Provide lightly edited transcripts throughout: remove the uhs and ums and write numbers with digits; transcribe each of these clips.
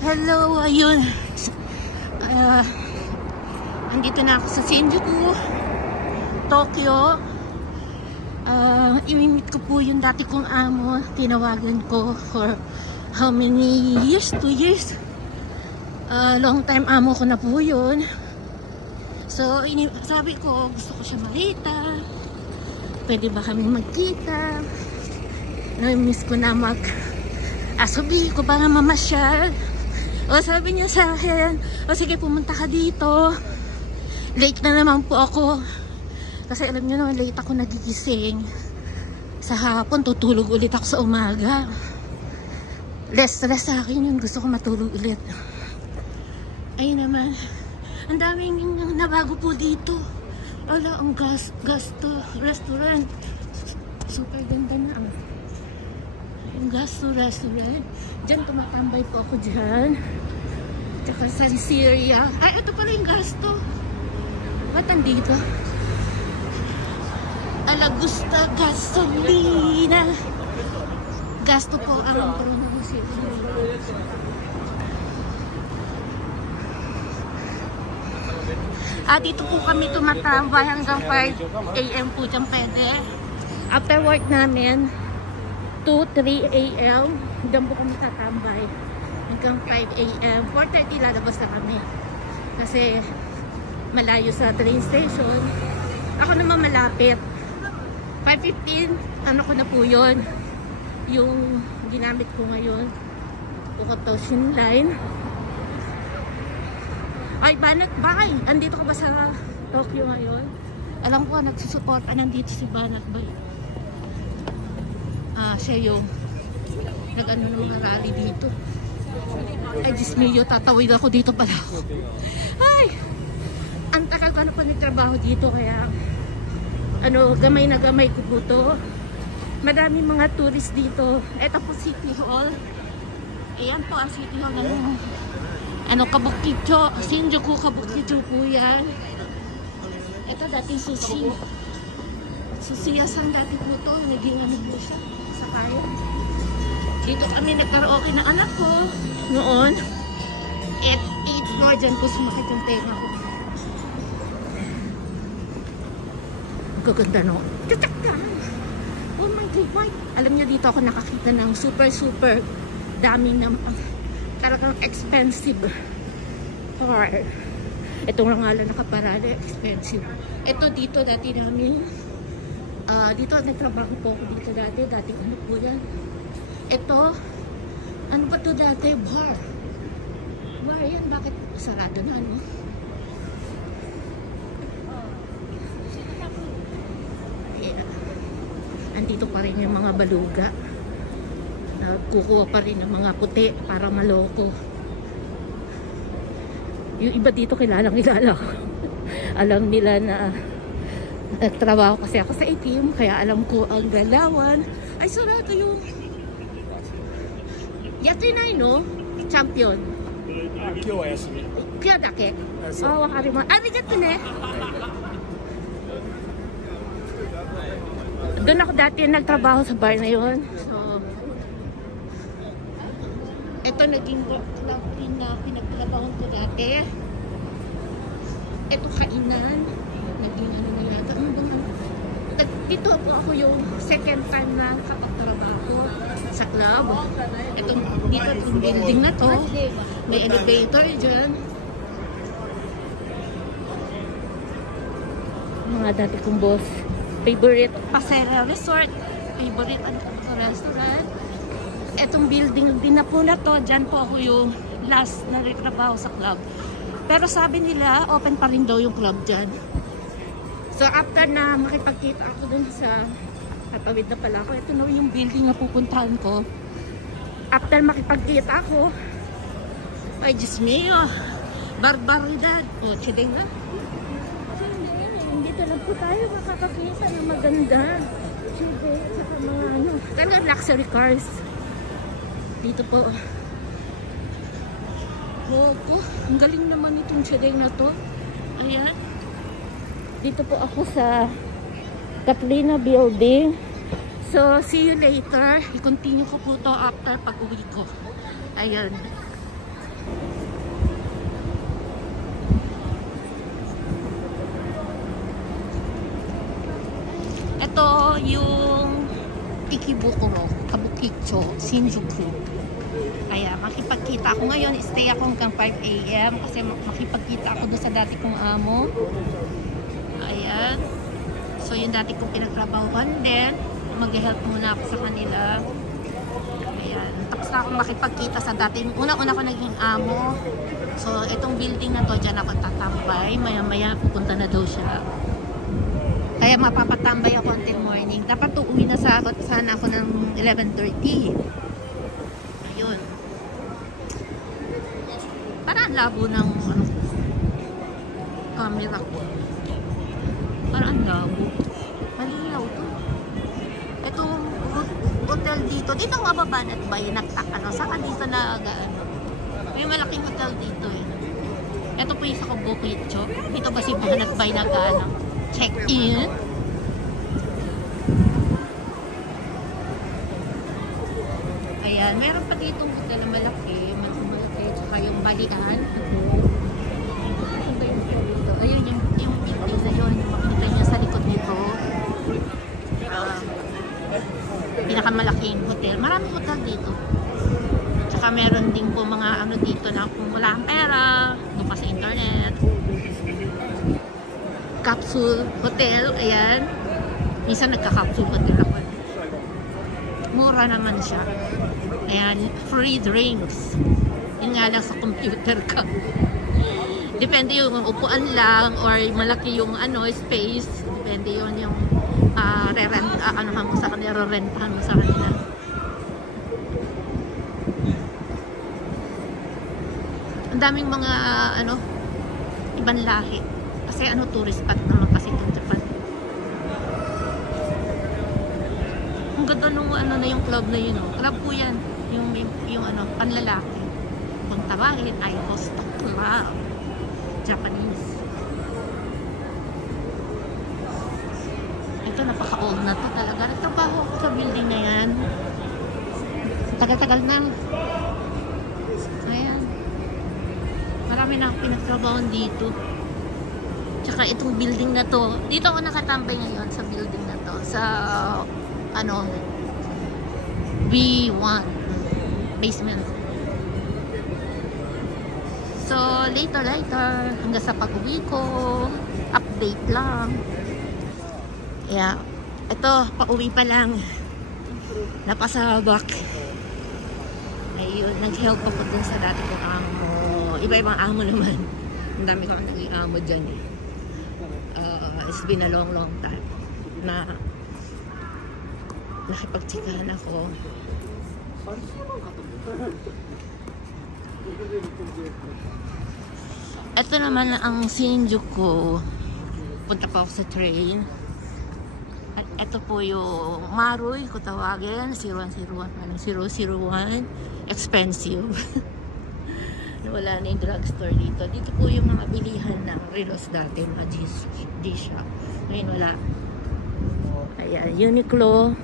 Hello, ayun. Andito na ako sa Shinjuku, Tokyo. Imimit ko po yung dati kong amo. Tinawagan ko for how many years? 2 years. Long time amo ko na po yun. So, sabi ko, gusto ko siya makita. Pwede ba kami magkita? Namiss ko na sabihin ko para mamasyal. O sabi niya sa akin, o sige pumunta ka dito. Late na naman po ako. Kasi alam niyo naman, late ako nagigising. Sa hapon, tutulog ulit ako sa umaga. Less stress sa akin yun, gusto ko matulog ulit. Ayun naman, ang daming nabago po dito. Ala, ang gasto restaurant. Super ganda na. Ang gasto restaurant. Diyan tumatambay po ako dyan. Tsaka sa Syria. Ay, ito pala yung gasto. Ba't nandito? Alagusta gasolina. Gasto po ang pronunciation. Dito po kami tumatambay hanggang 5 AM po dyan pwede. After work namin, 2-3 AM, dyan po kami tatambay. Hanggang 5 AM. 4:30 lalabas na kami. Kasi malayo sa train station. Ako naman malapit. 5:15, ano ko na po yun. Yung ginamit ko ngayon. Pukato-shin line. Ay, Banat Bay! Andito ka ba sa Tokyo ngayon? Alam ko, nagsusuporta. Nandito si Banat Bay. Siya yung nag-ano ng rally dito. Ay, Diyos mio, tatawid ako dito pala ako. Ay! Ang takal ko na pa nagtrabaho dito, kaya gamay na gamay ko po to. Maraming mga tourist dito. Ito po City Hall. Ayan po ang City Hall ng Kabukicho, Shinjuku Kabukicho po yan. Ito dating sushi. Sushi-yasan dati po to. Naging ano po siya. Sakay. Dito kami nagkaraoke na anak ko noon. At 8th floor dyan po sumakit yung tenga ko. Gaganda no? Tatak ka! Oh my God! Alam niyo dito ako nakakita ng super daming na talagang expensive car. Ito nga lang nakaparada, expensive. Ito dito dati namin. Dito nagtrabaho po ako dito dati. Dati ano po yan. Ito, ano ba to dati? Bar. Bar yan. Bakit sarado na, no? Andito pa rin yung mga baluga. Kukuha pa rin ng mga puti para maloko. Yung iba dito kilalang ko. Alam nila na nagtrabaho kasi ako sa ATM, kaya alam ko ang galawan. Ay, sarado yung Yatinay no? Champion. Kyo yasumi. Kyo dake? Wakarimasu. Arigato ne. Doon ako dati nagtrabaho sa bar na yun. So, ito naging work club rin na pinagtrabahoan ko dati. Ito kainan. Naging ano na yata. Dito po ako yung second time na nakapagtrabaho sa club. Ito, dito yung building na to. May elevator dyan. Mga dati kong boss. Favorite Pasera Resort. Favorite restaurant. Etong building din na po na to, dyan po ako yung last na nagtrabaho sa club. Pero sabi nila, open pa rin daw yung club dyan. So after na makipagkita ako dun sa katawid na pala ako, ito na yung building na pupuntahan ko. After makipagkita ako, ay Diyos mio, barbaridad. O, chideng na. Dito lang po tayo makakakita ng maganda. Chideng, saka mga ano, talagang luxury cars. Dito po. Opo, ang galing naman itong chideng na to. Ayan. Dito po ako sa Katrina Building. So, see you later. I-continue ko po to after pag-uwi ko. Ayan. yung Ikebukuro, Kabukicho, Shinjuku. Kaya makipagkita ako ngayon. Stay ako hanggang 5 AM kasi makipagkita ako doon sa dati kong amo. Ayan. So yung dati kong pinagtrabahuan din. Mag-help muna ako sa kanila. Ayan. Tapos na akong makipagkita sa dati. Una-una ko naging amo. So itong building na to, dyan ako tatambay. Maya-maya pupunta na daw siya. Kaya mapapatambay ako until morning. Dapat uuwi na sana ako ng 11:30. Ayun. Parang labo ng camera ko. Parang labo. Malinaw to. Itong hotel dito. Dito ang mababanat ba yung saka dito may malaking hotel dito eh. Ito po yung sa Kabukicho. Dito ba si Banat Bay check-in. Ayan, meron pa dito hotel na malaki. Tsaka yung balian. Ayun yung building na yun. Makikita niya sa likod nito. Pinakamalaking hotel. Maraming hotel dito. Tsaka meron din po mga dito na kung wala kang pera, doon pa sa internet. Capsule hotel, ayan. Minsan nagka-capsule hotel ako. Mura naman siya. Ayan, free drinks. Yun nga lang sa computer ka. Depende yung upuan lang or malaki yung space. Depende yun yung rerentahan mo sa kanila. Ang daming mga ibang lahi. Kasi tourist spot naman kasi itong Japan. Ang ganda nung na yung club na yun. Club po yan. Yung panlalaki. Kung tawagin ay Hosto Club. Japanese. Ito napaka-old na to talaga. Nagtrabaho ako sa building na yan. Tagal-tagal na. Ayan. Marami na akong pinagtrabahoan dito. Tsaka itong building na to. Dito ako nakatambay ngayon sa building na to. Sa B1 basement. So later hanggang sa pag-uwi ko, update lang. Yeah. Ito, pauwi pa lang. Napasabak. Ayun, nag-help ako dun sa dati kong amo. Iba-ibang amo naman. Ang dami ko naging amo dyan eh. It's been a long time na nakipagtsikahan ako. Ito naman ang Shinjuku. Punta pa ako sa train. At ito po yung Marui, kung tawagin. 001. Expensive. Wala na yung drugstore dito. Dito po yung mga bilihan ng relos dati, mga G-Shop. Ngayon wala. Ayan, Uniqlo.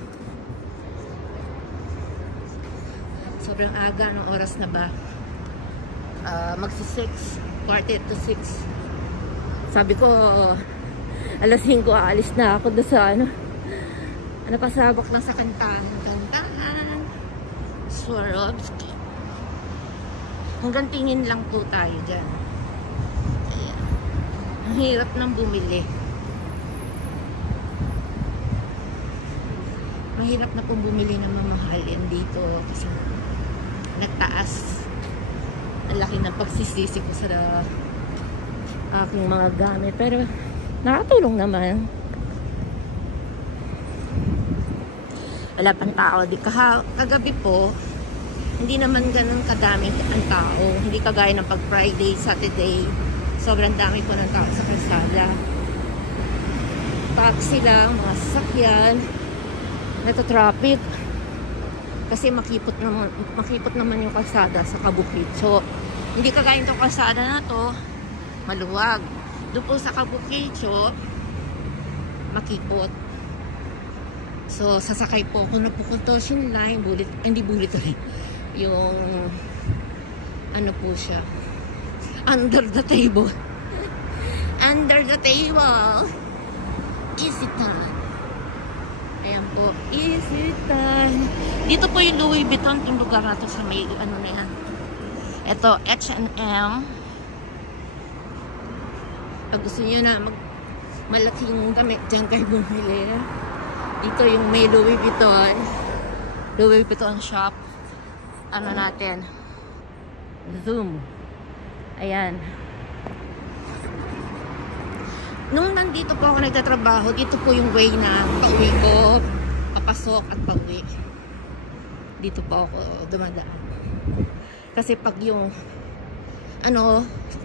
Sobrang aga, anong oras na ba? Magsi-6, 5:45 to 6. Sabi ko, alas 5 aalis na ako doon sa pasabak lang sa kantahan. Swarovski. Hanggang tingin lang po tayo dyan. Ayan. Ang hirap nang bumili. Mahirap na pong bumili ng mamahalin dito kasi nagtaas. Ang laki ng pagsisisi ko sa aking mga gamit. Pero nakatulong naman. Wala pang tao. Kagabi po, hindi naman ganun kadami ang tao. Hindi kagaya ng pag Friday, Saturday. Sobrang dami po ng tao sa kalsada. Taxi lang, mga sasakyan. Nata-traffic. Kasi makipot naman yung kalsada sa Kabukicho. Hindi kagaya itong kalsada na to, maluwag. Doon po sa Kabukicho, makipot. So, sasakay po ako na po kung Toshin Line, hindi bullet rin. Yung, po siya, under the table. Under the table. Easy time. Ayan po. Isitan. Dito po yung Louis Vuitton. Yung lugar na to sa may ano na yan. Ito, H&M. Pag gusto nyo na malaking damit dyan kayo bumili. Dito yung may Louis Vuitton. Louis Vuitton shop. Ano natin? Zoom. Ayan. Nung nandito po ako nagtatrabaho, dito po yung way na pauwi ko, papasok at pauwi. Dito po ako dumadaan. Kasi pag yung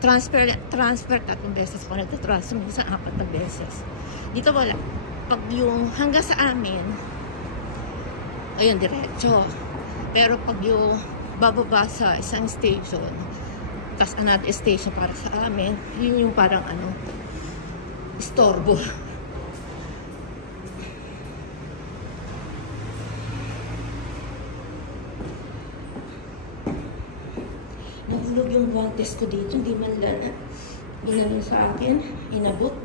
transfer 3 beses ako nagtatransfer, minsan 4 na beses. Dito wala. Pag yung hanggang sa amin, ayun, diretso. Pero pag yung bababa sa isang station, tas another station para sa amin, yun yung parang istorbo. Nahulog yung guantes ko dito, hindi man lang ginano sa akin, inabot.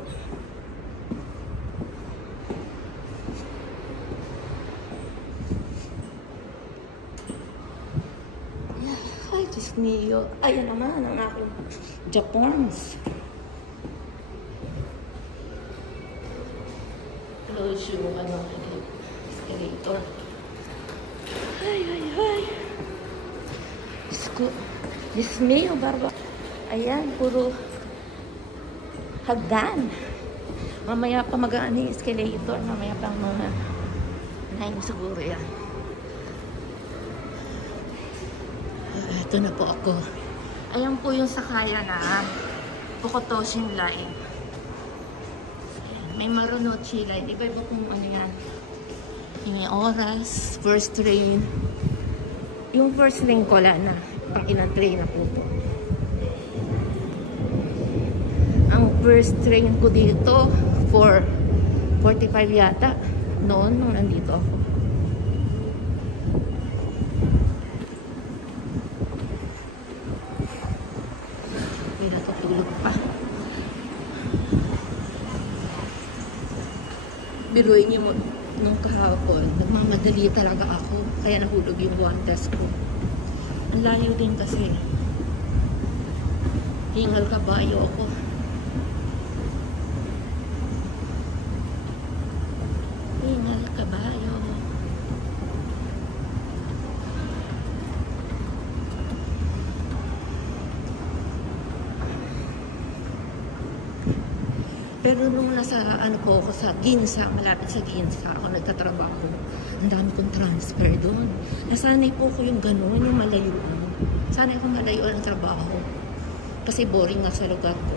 Ay, Diyos niyo. Ayan naman ang aking Japons. Close yung escalator. Ay. Diyos niyo, barba. Ayan, puro hagdan. Mamaya pa magaan yung escalator. Mamaya pang mga 9 siguro yan. Ito na po ako. Ayan po yung sakaya na Pukotoshin Line. May Marunouchi Line. Iba-iba kung ano yan. Yung oras, first train. Yung first train ko lang na. Pang inang train na po ito. Ang first train ko dito, 4:45 yata. Noon, nung nandito ako. May natutulog pa. Biruin niyo mo nung kahapon, nagmamadali talaga ako. Kaya nahulog yung guantes ko. Ang layo din kasi. Hingal kabayo ako. Hingal kabayo. Pero nung nasa po ako sa Ginza, malapit sa Ginza ako nagtatrabaho, ang dami kong transfer doon. Nasanay po ko yung gano'n, yung malayuan. Sanay akong malayuan ang trabaho. Kasi boring nga sa lugar ko.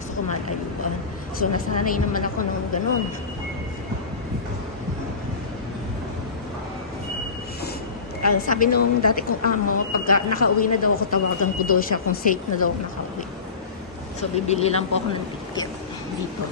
Gusto ko malayuan. So nasanay naman ako ng gano'n. Sabi nung dati kong amo, pag nakauwi na daw ako, tawagan ko daw siya kung safe na daw nakauwi. So bibili lang po ako ng ticket dito.